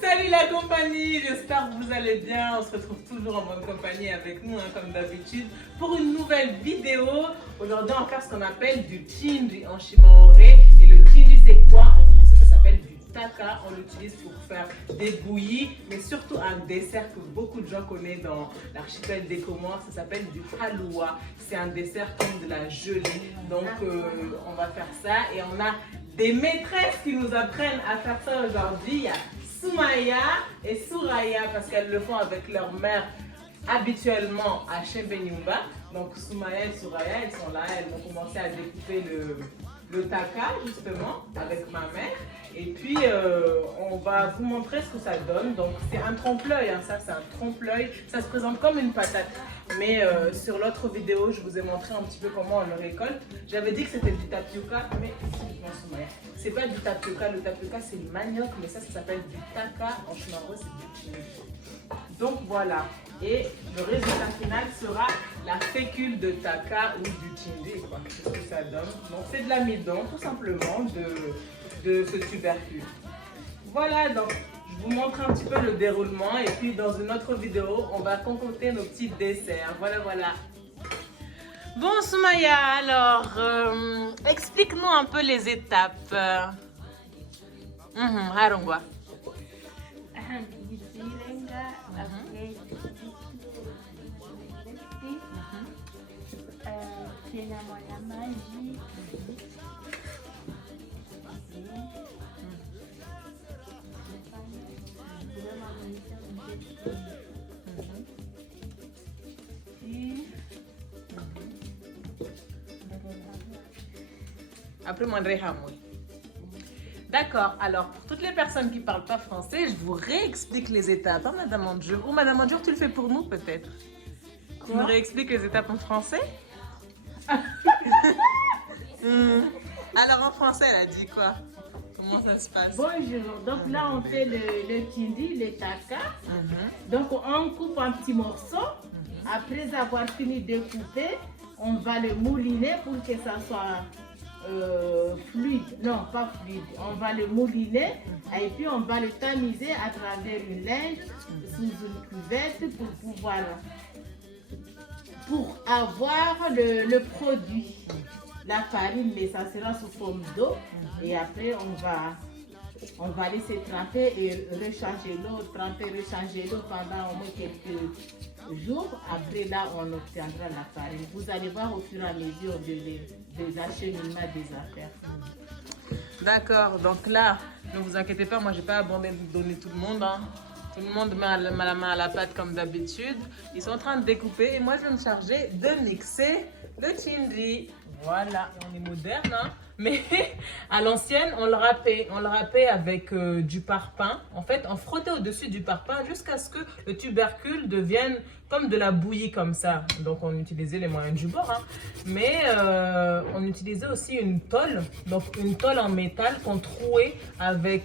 Salut la compagnie, j'espère que vous allez bien. On se retrouve toujours en bonne compagnie avec nous, comme d'habitude, pour une nouvelle vidéo. Aujourd'hui, on va faire ce qu'on appelle du chindi en shimaoré. Et le chindi, c'est quoi? En français, ça s'appelle du taka. On l'utilise pour faire des bouillies, mais surtout un dessert que beaucoup de gens connaissent dans l'archipel des Comores. Ça s'appelle du halwa. C'est un dessert comme de la gelée. Donc, on va faire ça et on a des maîtresses qui nous apprennent à faire ça aujourd'hui. Il y a Soumaya et Souraya parce qu'elles le font avec leur mère habituellement à Chembenyumba. Donc Soumaya et Souraya, elles sont là, elles vont commencer à découper le taka justement avec ma mère. Et puis on va vous montrer ce que ça donne. Donc c'est un trompe-l'œil, hein, ça c'est un trompe-l'œil. Ça se présente comme une patate. Mais sur l'autre vidéo, je vous ai montré un petit peu comment on le récolte. J'avais dit que c'était du tapioca, mais c'est pas du tapioca. Le tapioca c'est le manioc, mais ça s'appelle du taka. En chimaro, c'est du chili. Donc voilà. Et le résultat final sera la fécule de taka ou du chindi. Qu'est-ce que ça donne? Donc c'est de l'amidon, tout simplement, de ce tubercule. Voilà, donc je vous montre un petit peu le déroulement et puis dans une autre vidéo, on va concocter nos petits desserts. Voilà, voilà. Bon, Soumaya, alors, explique-nous un peu les étapes. Harongwa. Après, moi, d'accord, alors pour toutes les personnes qui ne parlent pas français, je vous réexplique les étapes, hein, Madame Andjour. Ou Madame Andjour, tu le fais pour nous peut-être? Tu me réexpliques les étapes en français? Alors en français, elle a dit quoi? Comment ça se passe? Bonjour, donc là on fait le chindi, le taka. Donc on coupe en petits morceaux. Après avoir fini de couper, on va le mouliner pour que ça soit fluide. Non, pas fluide. On va le mouliner et puis on va le tamiser à travers une linge sous une cuvette pour avoir le produit. La farine, mais ça sera sous forme d'eau. Et après, on va laisser tremper et recharger l'eau, recharger l'eau pendant au moins quelques jours. Après, là, on obtiendra la farine. Vous allez voir au fur et à mesure de l'acheminement des affaires. D'accord, donc là, ne vous inquiétez pas, moi, je n'ai pas abandonné tout le monde. Hein. Tout le monde met la main à la pâte comme d'habitude. Ils sont en train de découper et moi, je vais me charger de mixer le chindi. Voilà, on est moderne, hein? Mais à l'ancienne, on le râpait avec du parpaing. En fait, on frottait au-dessus du parpaing jusqu'à ce que le tubercule devienne comme de la bouillie comme ça. Donc, on utilisait les moyens du bord. Hein. Mais on utilisait aussi une tôle. Donc, une tôle en métal qu'on trouait avec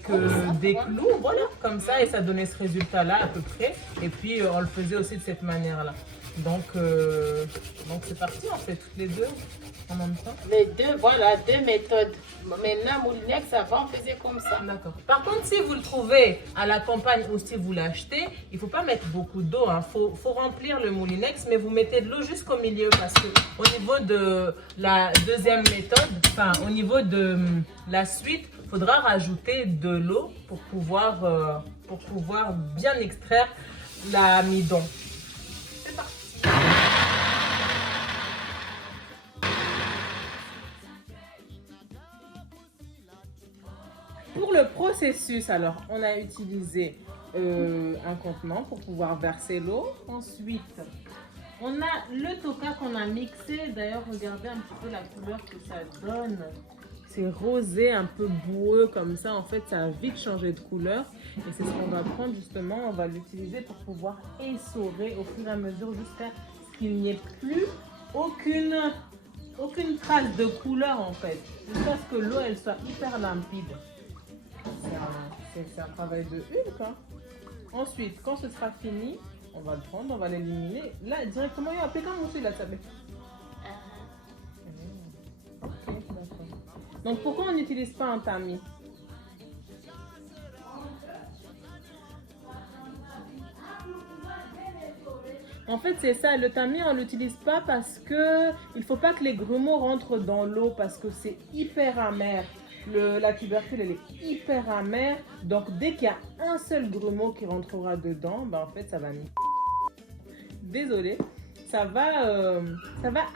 des clous. Voilà, comme ça. Et ça donnait ce résultat-là à peu près. Et puis, on le faisait aussi de cette manière-là. Donc c'est parti, on fait toutes les deux en même temps. Les deux, voilà, deux méthodes. Maintenant, moulinex, avant, on faisait comme ça. D'accord. Par contre, si vous le trouvez à la campagne ou si vous l'achetez, il ne faut pas mettre beaucoup d'eau. Il faut remplir le moulinex, mais vous mettez de l'eau jusqu'au milieu parce que au niveau de la deuxième méthode, enfin au niveau de la suite, il faudra rajouter de l'eau pour pouvoir bien extraire l'amidon. Pour le processus, alors, on a utilisé un contenant pour pouvoir verser l'eau. Ensuite, on a le toka qu'on a mixé. D'ailleurs, regardez un petit peu la couleur que ça donne. C'est rosé, un peu boueux comme ça. En fait, ça a vite changé de couleur. Et c'est ce qu'on va prendre justement. On va l'utiliser pour pouvoir essorer au fur et à mesure jusqu'à ce qu'il n'y ait plus aucune trace de couleur en fait. Jusqu'à ce que l'eau elle soit hyper limpide. C'est un travail de Hulk. Hein. Ensuite, quand ce sera fini, on va le prendre, on va l'éliminer. Là, directement, il y a appliqué un monsieur là, ça fait. Donc, pourquoi on n'utilise pas un tamis? En fait, c'est ça. Le tamis, on l'utilise pas parce que il faut pas que les grumeaux rentrent dans l'eau parce que c'est hyper amer. La tubercule, elle est hyper amère. Donc, dès qu'il y a un seul grumeau qui rentrera dedans, ben, en fait, ça va... Désolée. Ça va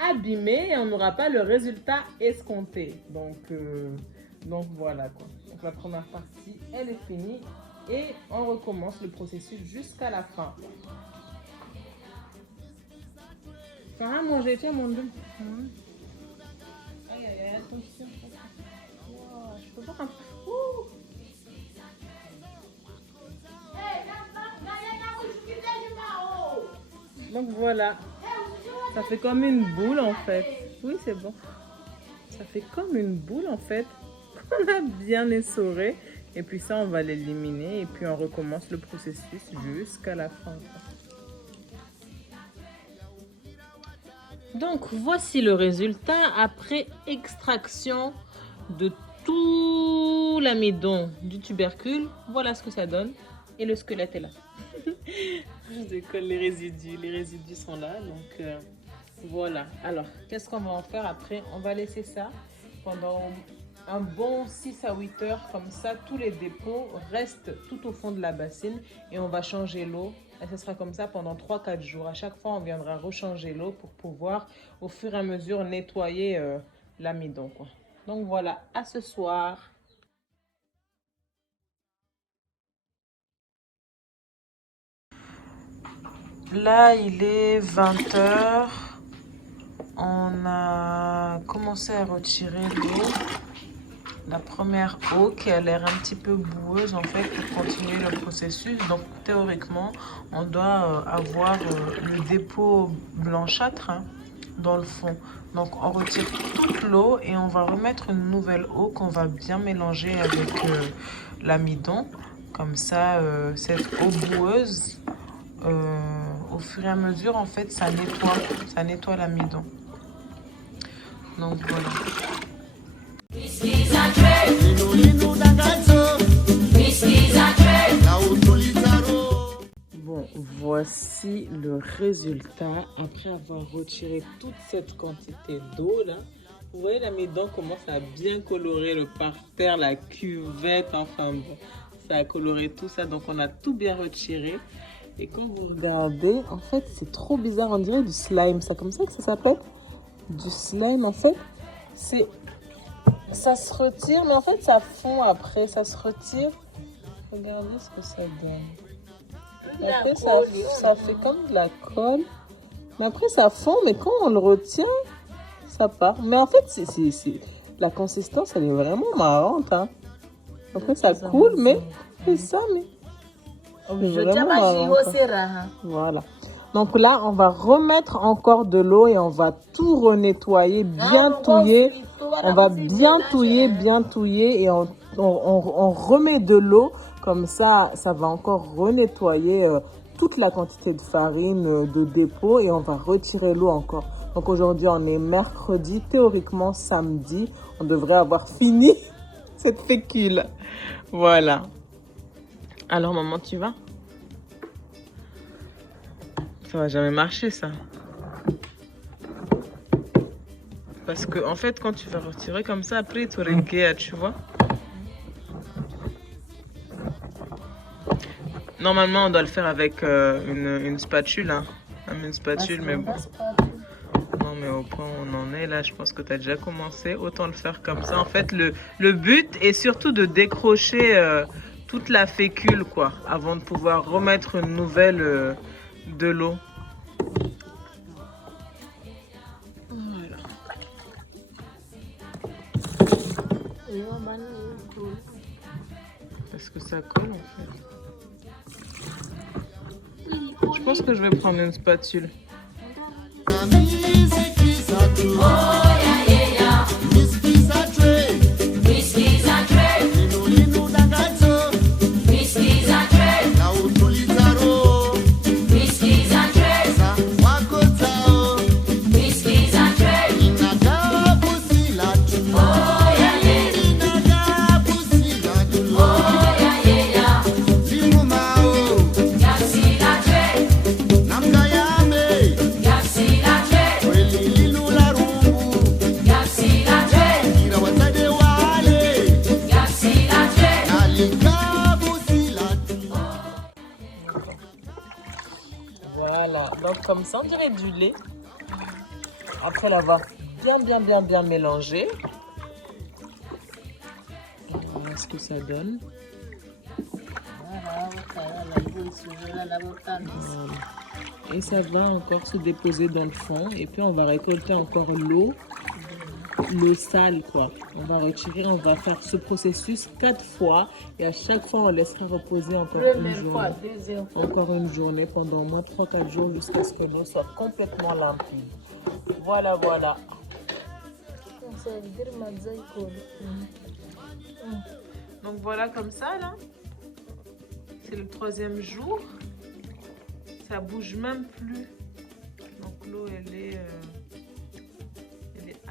abîmer et on n'aura pas le résultat escompté. Donc voilà quoi. Donc, la première partie, elle est finie. Et on recommence le processus jusqu'à la fin. Farah, manger, tiens mon Dieu. Aïe, aïe, aïe, attention. Wow, je peux pas... Ouh. Donc voilà. Ça fait comme une boule en fait. Oui, c'est bon. Ça fait comme une boule en fait. On a bien essoré. Et puis ça, on va l'éliminer. Et puis on recommence le processus jusqu'à la fin. Donc voici le résultat après extraction de tout l'amidon du tubercule. Voilà ce que ça donne. Et le squelette est là. Je décolle les résidus. Les résidus sont là. Donc voilà. Alors, qu'est-ce qu'on va en faire après? On va laisser ça pendant un bon 6 à 8 heures. Comme ça, tous les dépôts restent tout au fond de la bassine. Et on va changer l'eau. Et ce sera comme ça pendant 3-4 jours. À chaque fois, on viendra rechanger l'eau pour pouvoir, au fur et à mesure, nettoyer l'amidon, quoi. Donc voilà, à ce soir. Là, il est 20 h. On a commencé à retirer l'eau. La première eau qui a l'air un petit peu boueuse en fait pour continuer le processus. Donc théoriquement, on doit avoir le dépôt blanchâtre dans le fond. Donc on retire toute l'eau et on va remettre une nouvelle eau qu'on va bien mélanger avec l'amidon. Comme ça, cette eau boueuse, au fur et à mesure, en fait, ça nettoie l'amidon. Donc voilà. Bon, voici le résultat après avoir retiré toute cette quantité d'eau là. Vous voyez l'amidon commence à bien colorer le parterre, la cuvette, enfin bon, ça a coloré tout ça. Donc on a tout bien retiré. Et quand vous regardez, en fait c'est trop bizarre, on dirait du slime, c'est comme ça que ça s'appelle? Du slime en fait, ça se retire, mais en fait ça fond après, ça se retire. Regardez ce que ça donne. Et après ça fait comme de la colle, mais après ça fond, mais quand on le retient, ça part. Mais en fait la consistance elle est vraiment marrante, hein. Après ça coule, mais c'est ça, mais c'est vraiment marrant. Voilà. Donc là, on va remettre encore de l'eau et on va tout renettoyer, bien touiller. On va bien touiller et on remet de l'eau. Comme ça, ça va encore renettoyer toute la quantité de farine de dépôt et on va retirer l'eau encore. Donc aujourd'hui, on est mercredi. Théoriquement, samedi, on devrait avoir fini cette fécule. Voilà. Alors, maman, tu vas? Ça va jamais marcher, ça. Parce que, en fait, quand tu vas retirer comme ça, après, tu aurais gay, tu vois. Normalement, on doit le faire avec une spatule. Hein. Une spatule, mais bon. Non, mais au point où on en est, là, je pense que tu as déjà commencé. Autant le faire comme ça. En fait, le but est surtout de décrocher toute la fécule, quoi, avant de pouvoir remettre une nouvelle de l'eau. Voilà. Parce que ça colle, en fait. Je pense que je vais prendre une spatule. Namkayame comme ça, on dirait du lait. Après l'avoir bien mélangé. Voilà ce que ça donne. Voilà. Et ça va encore se déposer dans le fond. Et puis on va récolter encore l'eau. Le sale quoi. On va retirer, on va faire ce processus 4 fois et à chaque fois on laissera reposer encore une journée. Encore une journée pendant au moins 3-4 jours jusqu'à ce que l'eau soit complètement limpide. Voilà. Donc voilà comme ça là. C'est le 3e jour. Ça bouge même plus. Donc l'eau elle est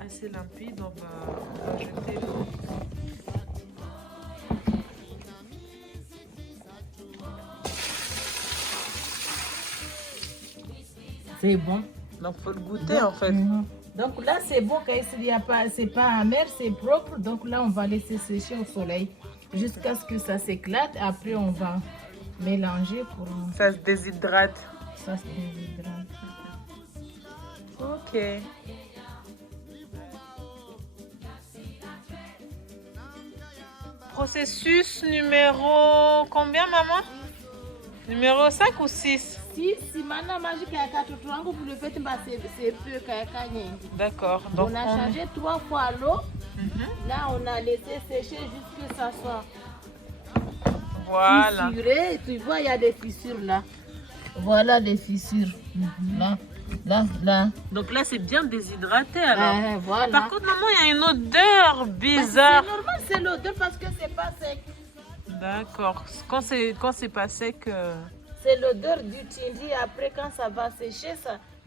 assez limpide, on va jeter l'eau. C'est bon. Donc faut le goûter en fait. Donc là c'est bon, c'est pas amer, c'est propre. Donc là on va laisser sécher au soleil jusqu'à ce que ça s'éclate. Après on va mélanger pour... Ça se déshydrate. Ça se déshydrate. Ok. Processus numéro combien maman? Numéro 5 ou 6? 6, si maintenant magique à 4 pour le fait c'est peu D'accord. Donc on a changé 3 fois l'eau. Là on a laissé sécher jusqu'à ce que ça soit fissuré. Et tu vois il y a des fissures là. Voilà les fissures. Là. Donc là, c'est bien déshydraté alors. Voilà. Par contre, maman, il y a une odeur bizarre. C'est normal, c'est l'odeur parce que c'est pas sec. D'accord. Quand c'est pas sec... C'est l'odeur du tindi. Après, quand ça va sécher,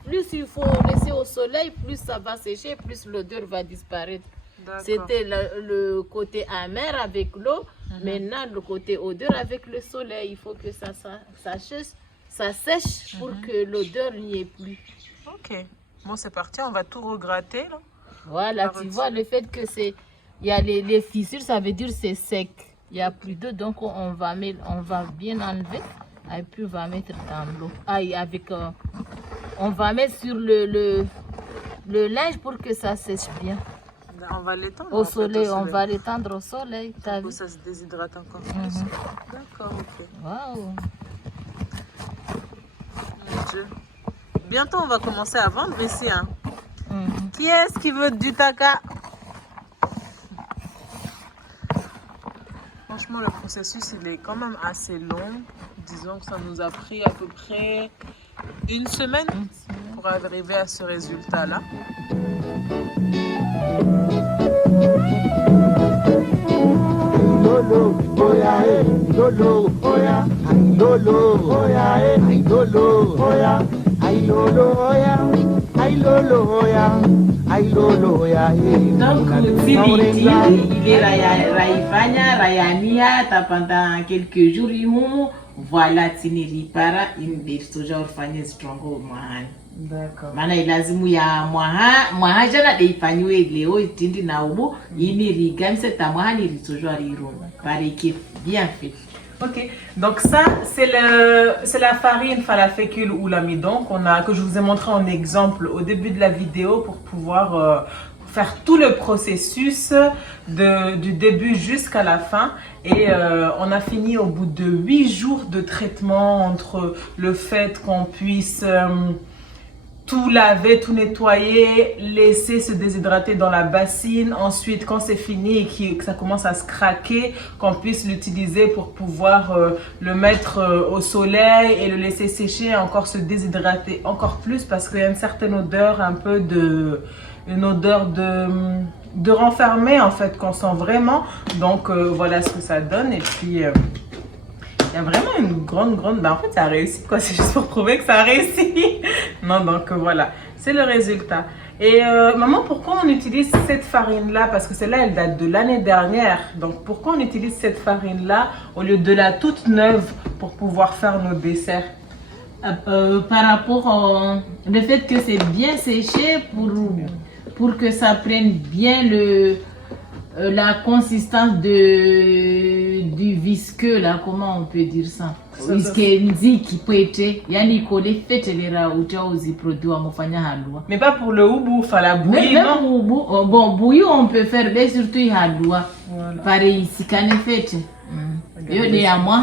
plus il faut laisser au soleil, plus ça va sécher, plus l'odeur va disparaître. C'était le côté amer avec l'eau. Maintenant, le côté odeur avec le soleil. Il faut que ça sèche pour que l'odeur n'y ait plus. Ok. Bon, c'est parti. On va tout regratter là. Voilà, tu vois le fait que il y a les fissures, ça veut dire c'est sec. Il n'y a plus d'eau, donc on va bien enlever. Et puis on va mettre dans l'eau. On va mettre sur le linge pour que ça sèche bien. On va l'étendre au soleil. On va l'étendre au soleil. Ça se déshydrate encore plus. D'accord, ok. Waouh. Bientôt, on va commencer à vendre ici. Hein. Qui est-ce qui veut du taka? Franchement, le processus, il est quand même assez long. Disons que ça nous a pris à peu près 1 semaine pour arriver à ce résultat-là. Donc, il est raifanya, rayania, pendant quelques jours, voilà, tiniri para, il est toujours fanya strongo mahani. D'accord. Maana ilazimu ya mwaha jana deifanywe leo itindi na ubu ini rigamse tamahani toujours riro pareke bien fait. Ok, donc ça c'est la farine falafécule ou l'amidon que je vous ai montré en exemple au début de la vidéo pour pouvoir faire tout le processus du début jusqu'à la fin. Et on a fini au bout de 8 jours de traitement entre le fait qu'on puisse tout laver, tout nettoyer, laisser se déshydrater dans la bassine. Ensuite, quand c'est fini et que ça commence à se craquer, qu'on puisse l'utiliser pour pouvoir le mettre au soleil et le laisser sécher et encore se déshydrater encore plus parce qu'il y a une certaine odeur, une odeur de renfermé en fait qu'on sent vraiment. Donc voilà ce que ça donne. Et puis il y a vraiment une grande... en fait, ça a réussi, quoi. C'est juste pour prouver que ça a réussi. Non, donc voilà. C'est le résultat. Et maman, pourquoi on utilise cette farine-là? Parce que celle-là, elle date de l'année dernière. Donc, pourquoi on utilise cette farine-là au lieu de la toute neuve pour pouvoir faire nos desserts? Par rapport au fait que c'est bien séché pour que ça prenne bien la consistance du visqueux, là, comment on peut dire ça? Qui peut être, yani kole fete lera uchaozi produit à mofanya halwa. Mais pas pour le houbou, enfin la bouillie, Même non? houbou, bon, bouillie on peut faire, mais surtout il halwa. Voilà. Pareil ici, quand on fait. Yo de à moi,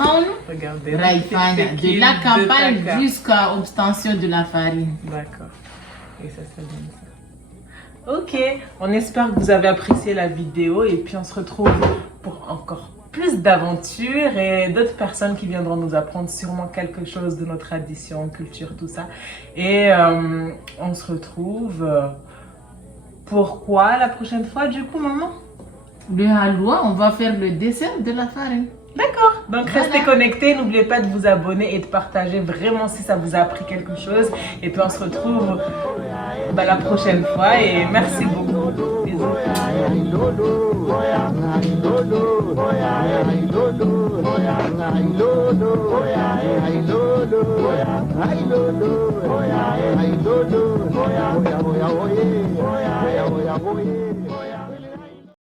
Regardez. Raifanya, de la campagne Taka. jusqu'à obtention de la farine. D'accord. Et ça donne ça. Ok, on espère que vous avez apprécié la vidéo et puis on se retrouve pour encore plus d'aventures et d'autres personnes qui viendront nous apprendre sûrement quelque chose de nos traditions, culture, tout ça. Et on se retrouve pourquoi la prochaine fois du coup, maman? Le halwa, on va faire le dessert de la farine. D'accord, donc Voilà. restez connectés, n'oubliez pas de vous abonner et de partager vraiment si ça vous a appris quelque chose. Et puis on se retrouve la prochaine fois et merci beaucoup. Bisous.